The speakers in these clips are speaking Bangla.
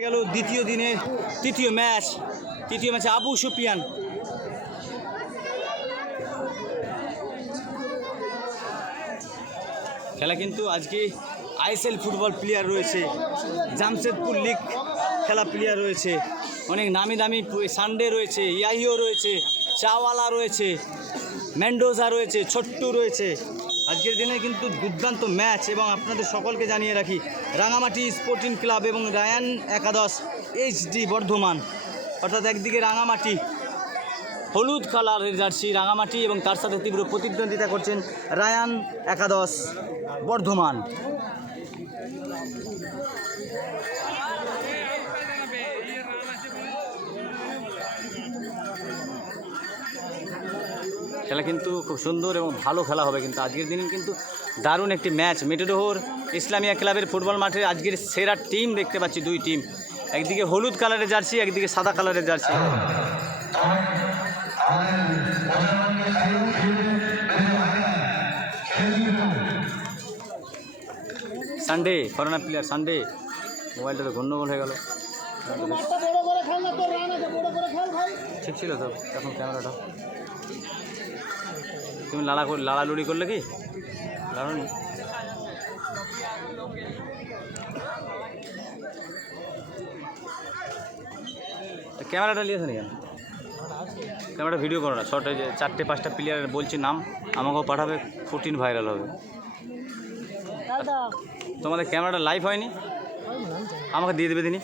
হয়ে গেল দ্বিতীয় দিনের তৃতীয় ম্যাচে আবু সুফিয়ান খেলা কিন্তু আজকে আইএসএল ফুটবল প্লেয়ার রয়েছে, জামশেদপুর লিগ খেলা প্লেয়ার রয়েছে, অনেক নামি দামি সানডে রয়েছে, ইয়াহিও রয়েছে, চাওয়ালা রয়েছে, মেন্ডোজা রয়েছে, ছোট্টু রয়েছে। আজকের দিনে কিন্তু দুর্দান্ত ম্যাচ এবং আপনাদের সকলকে জানিয়ে রাখি রাঙামাটি স্পোর্টিং ক্লাব এবং রায়ান একাদশ এইচডি বর্ধমান, অর্থাৎ একদিকে রাঙামাটি হলুদ কালারের জার্সি রাঙামাটি এবং তার সাথে তীব্র প্রতিদ্বন্দ্বিতা করছেন রায়ান একাদশ বর্ধমান। খেলা কিন্তু খুব সুন্দর এবং ভালো খেলা হবে কিন্তু আজকের দিনে কিন্তু দারুণ একটি ম্যাচ। মেটেডোহর ইসলামিয়া ক্লাবের ফুটবল মাঠে আজকের সেরা টিম দেখতে পাচ্ছি, দুই টিম, একদিকে হলুদ কালারের জার্সি, একদিকে সাদা কালারের jersey. Sunday foreigner player, Sunday মোবাইলটা তো গন্ডগোল হয়ে গেল। ঠিক ছিল তো এখন ক্যামেরাটা, তুমি লাড়ালুড়ি করলে কি লাড়ানি? ক্যামেরাটা নিয়েছে না কেন? ক্যামেরাটা ভিডিও করো না, শর্টে যে 4-5টা প্লেয়ার বলছি নাম, আমাকেও পাঠাবে, 14 ভাইরাল হবে। তোমাদের ক্যামেরাটা লাইভ হয়নি, আমাকে দিয়ে দেবে, তিনি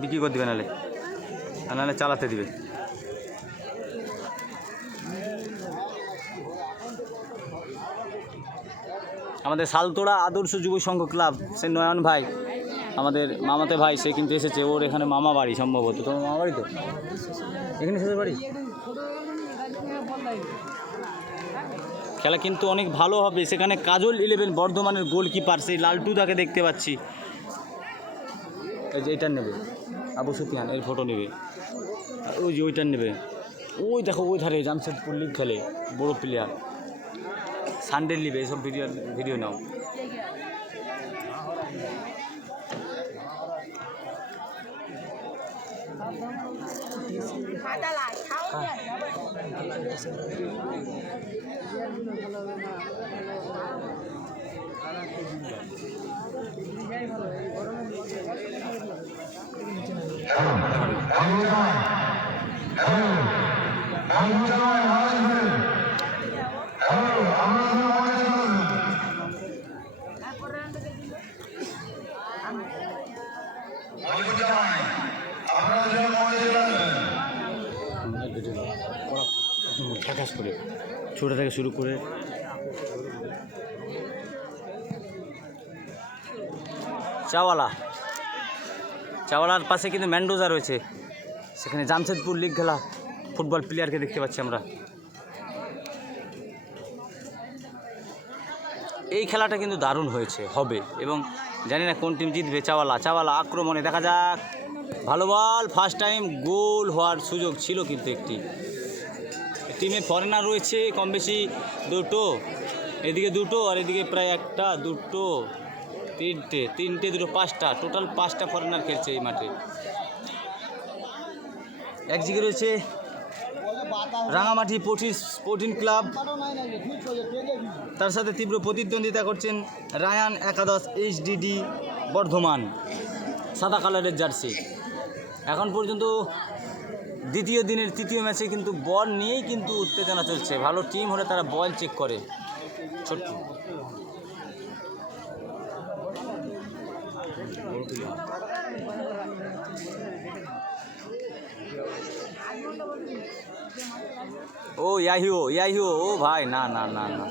বিক্রি করে দেবে, নাহলে চালাতে দিবে। আমাদের সালতোড়া আদর্শ যুব সংঘ ক্লাব, সে নয়ন ভাই, আমাদের মামাতে ভাই, সে কিন্তু এসেছে, ওর এখানে মামা বাড়ি সম্ভবত। তোমার মামা বাড়ি তো এখানে শেষের বাড়ি। খেলা কিন্তু অনেক ভালো হবে, সেখানে কাজল 11 বর্ধমানের গোলকিপার সেই লালটুদাকে দেখতে পাচ্ছি। এই যে এইটার নেবে আবু সুফিয়ান, এর ফটো নেবে, ওই যে ওইটার নেবে, ওই দেখো ওই ধারে জামশেদপুর লিগ খেলে, বড় প্লেয়ার, সানডে নিবে, এসব ভিডিও নাও। ঠাকাস করে ছোট থেকে শুরু করে চাওয়ালার পাশে কিন্তু মেন্ডোজা রয়েছে, সেখানে জামশেদপুর লিগ খেলা ফুটবল প্লেয়ারকে দেখতে পাচ্ছি আমরা। এই খেলাটা কিন্তু দারুণ হবে এবং জানি না কোন টিম জিতবে। চাওয়ালা আক্রমণে দেখা যাক, ভালো বল, ফার্স্ট টাইম গোল হওয়ার সুযোগ ছিল কিন্তু একটি। টিমে ফরেনার রয়েছে কম বেশি দুটো, এদিকে দুটো আর এদিকে প্রায় একটা, দুটো, তিনটে, দুটো, 5টা, টোটাল 5টা ফরেনার খেলছে এই মাঠে। একদিকে রয়েছে রাঙামাটি স্পোর্টিং ক্লাব, তার সাথে তীব্র প্রতিদ্বন্দ্বিতা করছেন রায়ান একাদশ এইচডি বর্ধমান, সাদা কালারের জার্সি। এখন পর্যন্ত দ্বিতীয় দিনের তৃতীয় ম্যাচে কিন্তু বল নিয়েই কিন্তু উত্তেজনা চলছে। ভালো টিম হলে তারা বল চেক করে। ছোট্ট ও ইয়াহিও ও ভাই, না না না না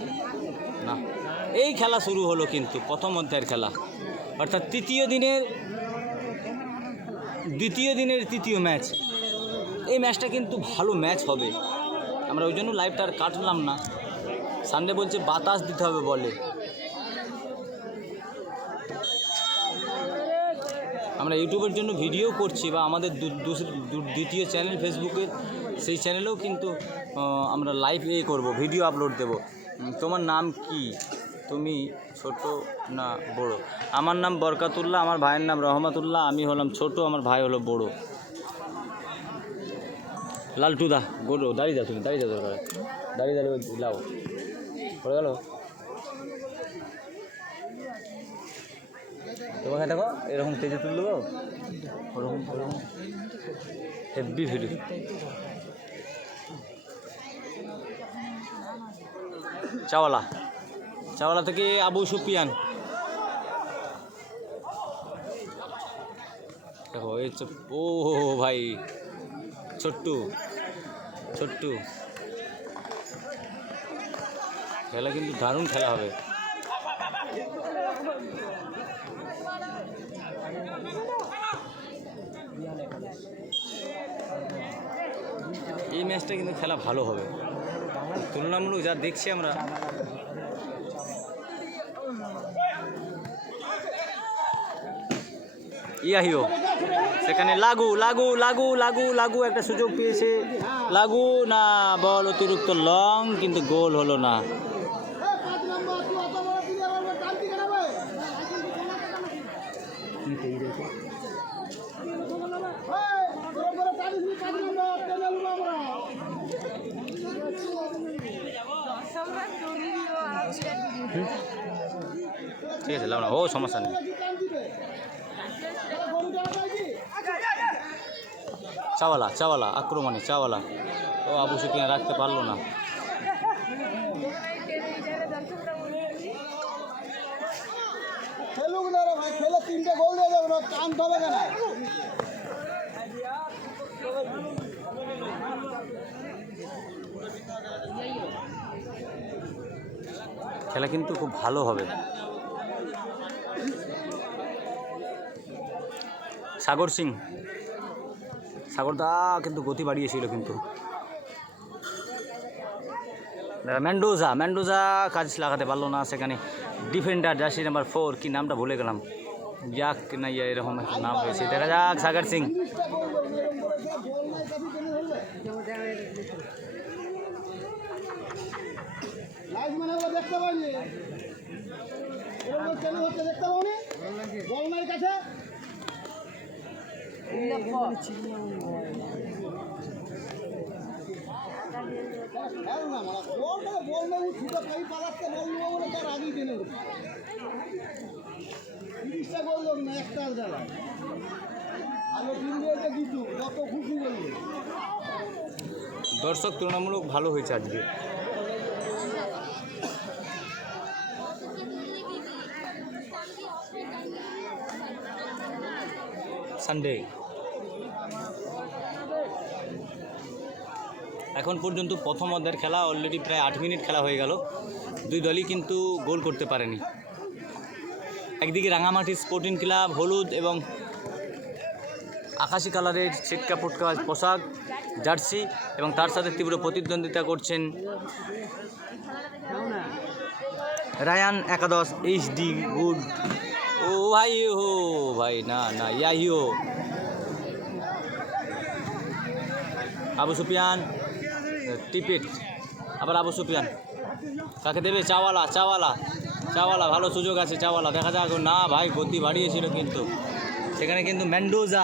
না, এই খেলা শুরু হলো কিন্তু প্রথম অধ্যায়ের খেলা, অর্থাৎ দ্বিতীয় দিনের তৃতীয় ম্যাচ। এই ম্যাচটা কিন্তু ভালো ম্যাচ হবে, আমরা ওই জন্য লাইভটা আর কাটলাম না। সানডে বলছে বাতাস দিতে হবে বলে, আমরা ইউটিউবের জন্য ভিডিও করছি বা আমাদের দ্বিতীয় চ্যানেল ফেসবুকের, সেই চ্যানেলেও কিন্তু আমরা লাইভ করব, ভিডিও আপলোড দেব। তোমার নাম কি? তুমি ছোট না বড়? আমার নাম বরকাতুল্লাহ, আমার ভাইয়ের নাম রহমাতুল্লাহ, আমি হলাম ছোট, আমার ভাই হলো বড়। লালটু দা গোলো, দাঁড়িয়ে দাও, তুমি দাঁড়িয়ে দাও, দরকার দাঁড়িয়ে দাঁড়িয়ে লাও, পড়ে গেল। তোমাকে দেখো এরকম তেজে তুলে দেবো, ওরকম ওরকম হেভি ভিডিও। চাওয়ালা, চাওয়ালা থেকে আবু সুফিয়ান। দেখো এই ও ভাই ছোট্টু ছোট্টু, খেলা কিন্তু দারুণ খেলা হবে। এই ম্যাচটা কিন্তু খেলা ভালো হবে তুলনামূলক যা দেখছি আমরা। ইয়াহিও সেখানে লাগু লাগু লাগু লাগু লাগু একটা সুযোগ পেয়েছে লাগু, না বল অতিরিক্ত লং, কিন্তু গোল হলো না। ঠিক আছে, লাও না, ও সমস্যা নেই। চাওয়ালা চাওয়ালা আক্রমণে চাওয়ালা, ও আবু সুফিয়ান রাখতে পারলো না। খেলা কিন্তু খুব ভালো হবে। সাগর সিং, সাগরদা কিন্তু গতি বাড়িয়েছিল, কিন্তু মেন্ডোজা, মেন্ডোজা কাজ লাগাতে পারলো না। সেখানে ডিফেন্ডার জার্সি নাম্বার 4, কি নামটা ভুলে গেলাম, ইয়াক না ইয়া এরকম একটা নাম হয়েছে। দেখা যাক সাগর সিং। দেখতে পাইনি দেখতে পাওনি বলমের কাছে দর্শক তুলনামূলক ভালো হয়েছে আজকে। সানডে এখন পর্যন্ত প্রথম অর্ধের খেলা অলরেডি প্রায় 8 মিনিট খেলা হয়ে গেল, দুই দলই কিন্তু গোল করতে পারেনি। একদিকে রাঙামাটি স্পোর্টিং ক্লাব হলুদ এবং আকাশি কালারের ছিটকা ফুটকা পোশাক জার্সি, এবং তার সাথে তীব্র প্রতিদ্বন্দ্বিতা করছেন রায়ান একাদশ এইচডি গুড। ও ভাই, ও ভাই, না না ইয়াহিও আবু সুফিয়ান টিপিট, আবার আবু সুফিয়ান কাকে দেবে? চাওয়ালা, চাওয়ালা, চাওয়ালা, ভালো সুযোগ আছে চাওয়ালা, দেখা যাক। না ভাই, গতি বাড়িয়েছিল কিন্তু সেখানে, কিন্তু মেন্ডোজা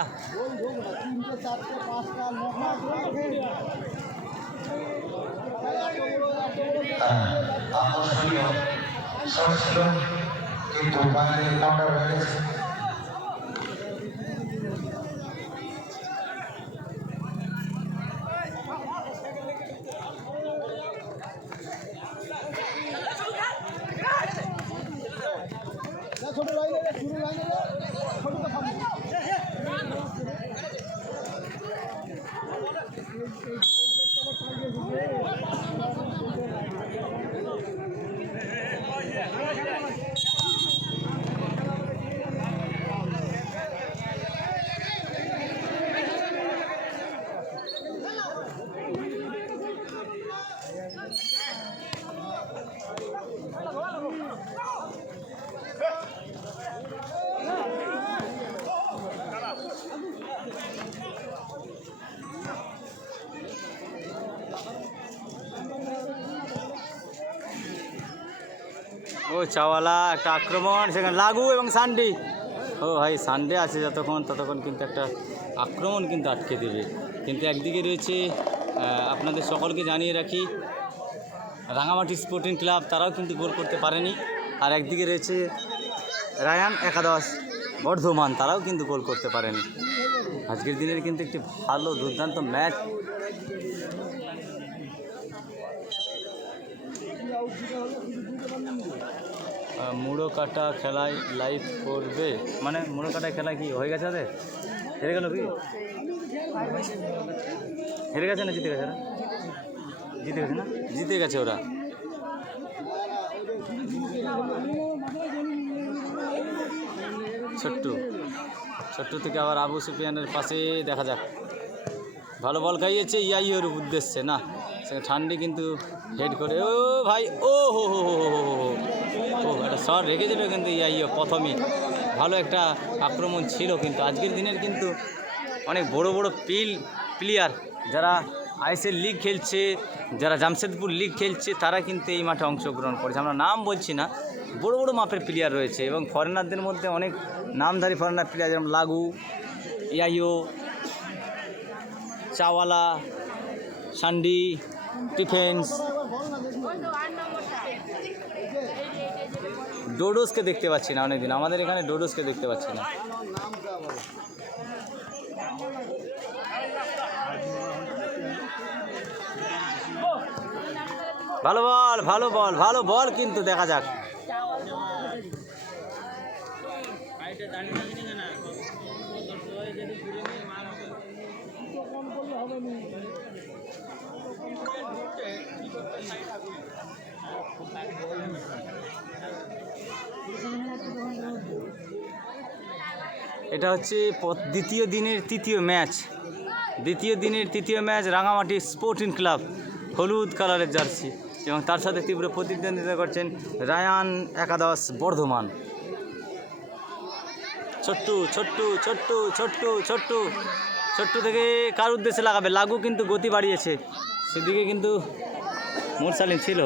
কিন্তু ফাইনালি কাউন্টার হয়ে গেছে। ছোট লাইনে শুরু লাইনে ছোট ও চাওয়ালা একটা আক্রমণ, সেখানে লাগু এবং সান্ডি। ও ভাই সানডে আছে ততক্ষণ কিন্তু একটা আক্রমণ কিন্তু আটকে দেবে। কিন্তু একদিকে রয়েছে আপনাদের সকলকে জানিয়ে রাখি রাঙামাটি স্পোর্টিং ক্লাব, তারাও কিন্তু গোল করতে পারেনি। আর একদিকে রয়েছে রায়ান একাদশ বর্ধমান, তারাও কিন্তু গোল করতে পারেনি। আজকের দিনের কিন্তু একটি ভালো দুর্দান্ত ম্যাচ। মুড়ো কাটা খেলায় লাইভ করবে, মানে মুড়ো কাটা খেলা কি হয়ে গেছে? ওদের হেরে গেল কি? হেরে গেছে না জিতে গেছে? জিতে গেছে না? জিতে গেছে ওরা। ছোট্টু থেকে আবার আবু সুফিয়ানের পাশে দেখা যাক, ভালো বল খাইয়েছে ইয়াইয়ের উদ্দেশ্যে না, সেখানে ঠান্ডি কিন্তু হেড করে। ও ভাই, ও হো হো হো হো হো ও একটা শট রেখেছিল কিন্তু ইয়াইও প্রথমেই। ভালো একটা আক্রমণ ছিল। কিন্তু আজকের দিনের কিন্তু অনেক বড় বড় প্লেয়ার যারা আইএসএল লিগ খেলছে, যারা জামশেদপুর লিগ খেলছে, তারা কিন্তু এই মাঠে অংশগ্রহণ করেছে। আমরা নাম বলছি না, বড় বড় মাপের প্লেয়ার রয়েছে। এবং ফরেনারদের মধ্যে অনেক নামধারী ফরেনার প্লেয়ার, যেমন লাগু, ইয়াইও, চাওয়ালা, সান্ডি, ডিফেন্স, ডোডোসকে দেখতে পাচ্ছি না অনেকদিন, আমাদের এখানে ডোডোসকে দেখতে পাচ্ছি না। ভালো বল কিন্তু দেখা যাক। এটা হচ্ছে দ্বিতীয় দিনের তৃতীয় ম্যাচ। রাঙামাটি স্পোর্টিং ক্লাব হলুদ কালারের জার্সি এবং তার সাথে তীব্র প্রতিদ্বন্দ্বিতা করছেন রায়ান একাদশ বর্ধমান। ছোট্টু থেকে কার উদ্দেশ্যে লাগাবে? লাগু কিন্তু গতি বাড়িয়েছে, সেদিকে কিন্তু মোরসালিন ছিল।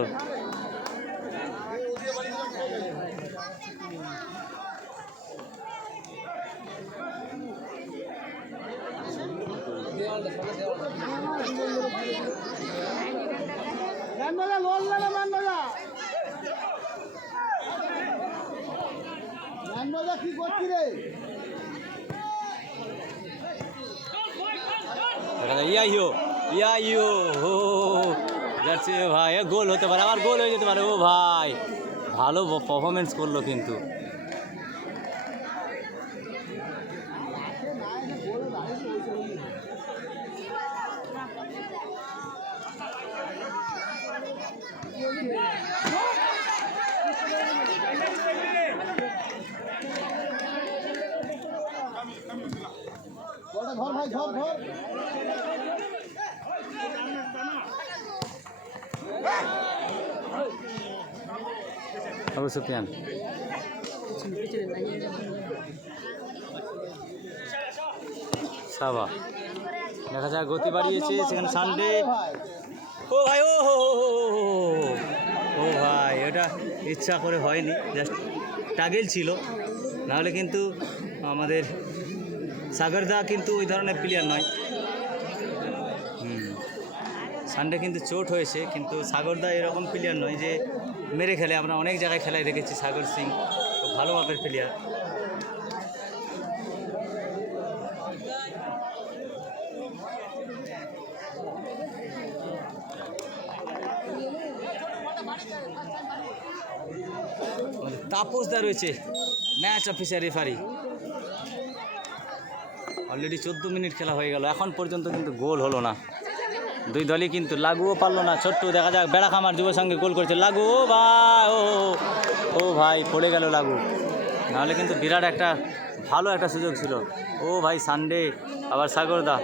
কি করছি রে? ইয়াইও হো যাচ্ছে ভাই, গোল হতে পারে, আবার গোল হয়ে যেতে পারে। ও ভাই, ভালো পারফরমেন্স করলো কিন্তু। ধর ভাই, ধর আবু সুফিয়ান সাবা দেখা যাক, গতি বাড়িয়েছে সেখানে সানডে। ও ভাই, ও ভাই, ওটা ইচ্ছা করে হয়নি, জাস্ট টাগেল ছিল। নাহলে কিন্তু আমাদের সাগরদা কিন্তু ওই ধরনের প্লেয়ার নয়। সানডে কিন্তু চোট হয়েছে, কিন্তু সাগরদা এরকম প্লেয়ার নয় যে মেরে খেলে। আমরা অনেক জায়গায় খেলায় দেখেছি সাগর সিং, ভালো মাপের প্লেয়ার। তাপসদা রয়েছে match officer referee. Already 14 minute খেলা হয়ে গেল, এখন পর্যন্ত কিন্তু গোল হলো না। দুই দলই কিন্তু, লাগুও পারলো না। ছোট্ট দেখা যাক, বেড়াখামার যুব সঙ্গে গোল করেছে লাগু। ও ভাই, ও ভাই, পড়ে গেল লাগু, নাহলে কিন্তু বিরাট একটা ভালো একটা সুযোগ ছিল। ও ভাই, সানডে আবার সাগরদা,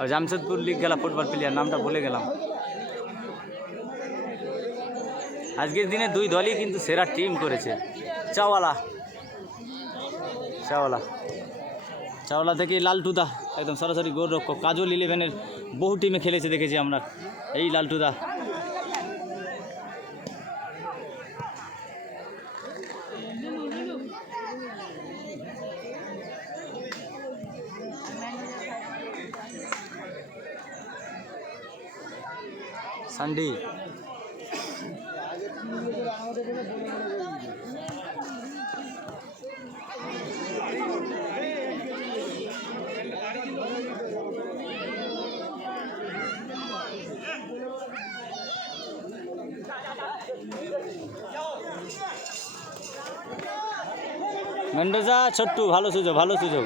আর জামশেদপুর লিগ খেলা ফুটবল প্লেয়ার, নামটা ভুলে গেলাম। আজকের দিনে দুই দলই কিন্তু সেরা টিম করেছে। চাওয়ালা থেকে লালটুদা একদম সরাসরি গোলরক্ষক, কাজল 11-এর বহু টিমে খেলেছে দেখেছি আমরা এই লালটুদা। সান্ডি। মেন্ডোজা ছোট্টু, ভালো সুযোগ, ভালো সুযোগ।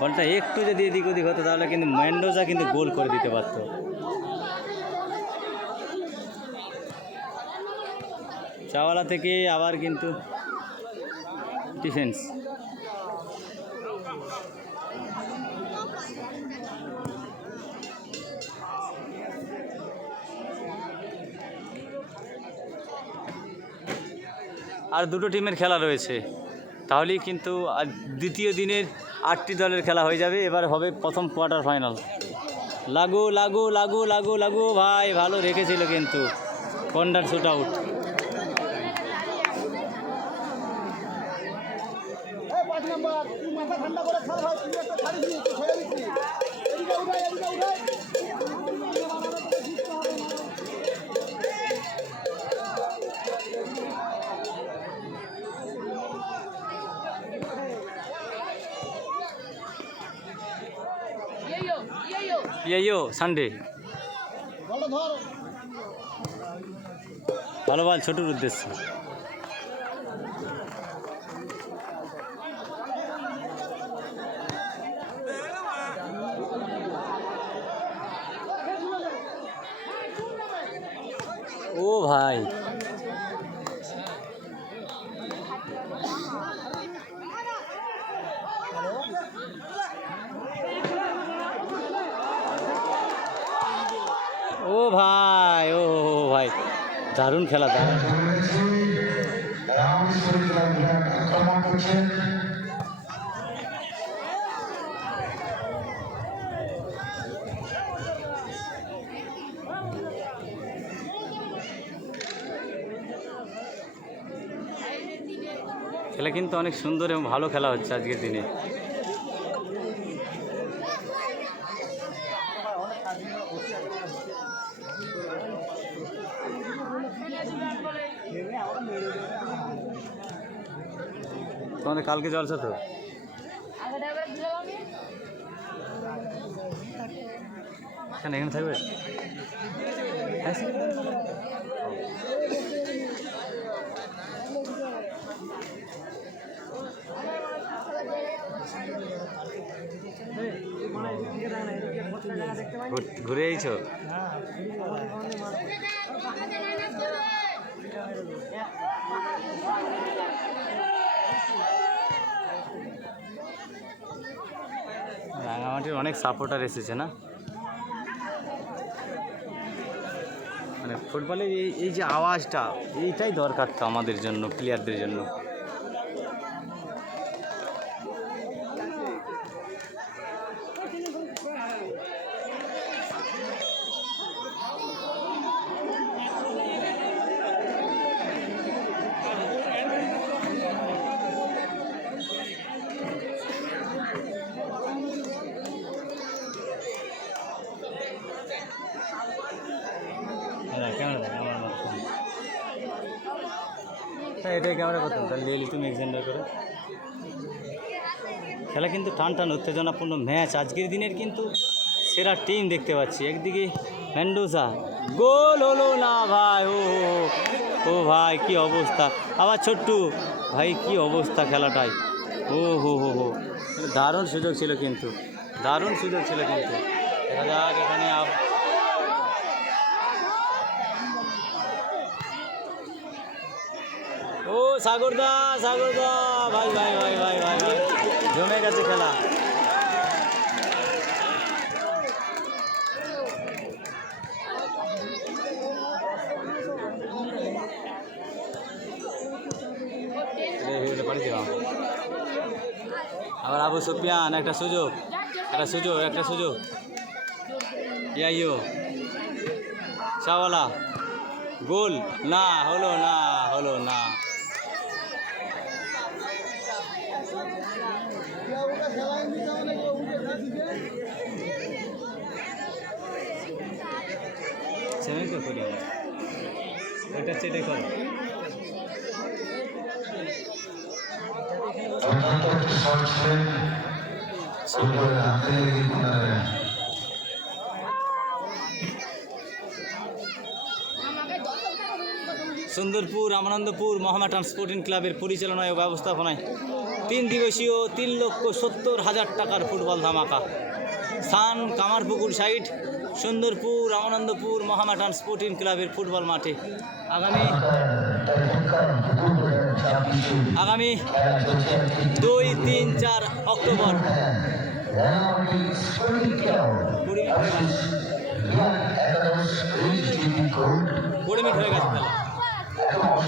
বলটা একটু যদি এদিক ওদিক হতো তাহলে কিন্তু মেন্ডোজা কিন্তু গোল করে দিতে পারতো। চাওয়ালা থেকে আবার কিন্তু ডিফেন্স। আর দুটো টিমের খেলা রয়েছে, তাহলেই কিন্তু দ্বিতীয় দিনের 8টি দলের খেলা হয়ে যাবে। এবার হবে প্রথম কোয়ার্টার ফাইনাল। লাগু লাগু লাগু লাগু লাগু ভাই, ভালো রেখেছিল কিন্তু কর্নার শুট আউট। ইয়ো সানডে ভালো বল ছোটুর উদ্দেশ্যে। ও ভাই, ও ভাই, ও ভাই, দারুণ খেলা, দারুণ। খেলা কিন্তু অনেক সুন্দর এবং ভালো খেলা হচ্ছে আজকের দিনে। তোমাদের কালকে জলসা তো? এখানে থাকবে। ঘুরে আইছো? রাঙামাটির অনেক সাপোর্টার এসেছে না, মানে ফুটবলের এই যে আওয়াজটা, এইটাই দরকার তো আমাদের জন্য, প্লেয়ারদের জন্য। এটাই ক্যামেরা করতাম, তাহলে লিয়ে তুমি এক্সেন্ডার করে। খেলা কিন্তু টান টান উত্তেজনাপূর্ণ ম্যাচ আজকের দিনের, কিন্তু সেরা টিম দেখতে পাচ্ছি। একদিকে মেন্ডোজা, গোল হলো না ভাই, ও ভাই কি অবস্থা। আবার ছোট্টু ভাই, কি অবস্থা খেলাটাই। ও হো, দারুণ সুযোগ ছিল কিন্তু, দারুণ সুযোগ ছিল কিন্তু। দেখা যাক এখানে ও সাগরদা ভাই ভাই ভাই ভাই ভাই ভাই, জমে গেছে খেলা। আবার আবু সুফিয়ান, একটা সুযোগ, একটা সুযোগ। ইয়াইও চাওয়ালা, গোল না, হলো না। সেমি তো করি আমরা। ওইটা সেটাই করো। অত্যন্ত একটি শট ছিলেন ফুটবলের হাতে লেগে সুন্দরপুর রামানন্দপুর মহামেডান স্পোর্টিং ক্লাবের পরিচালনায় ও ব্যবস্থাপনায় 3 দিবসীয় 3,70,000 টাকার ফুটবল ধামাকা। স্থান কামারপুকুর সাইড, সুন্দরপুর রামানন্দপুর মহামেডান স্পোর্টিং ক্লাবের ফুটবল মাঠে আগামী 2, 3, 4 অক্টোবর। 20 মিনিট হয়ে গেছে খেলা।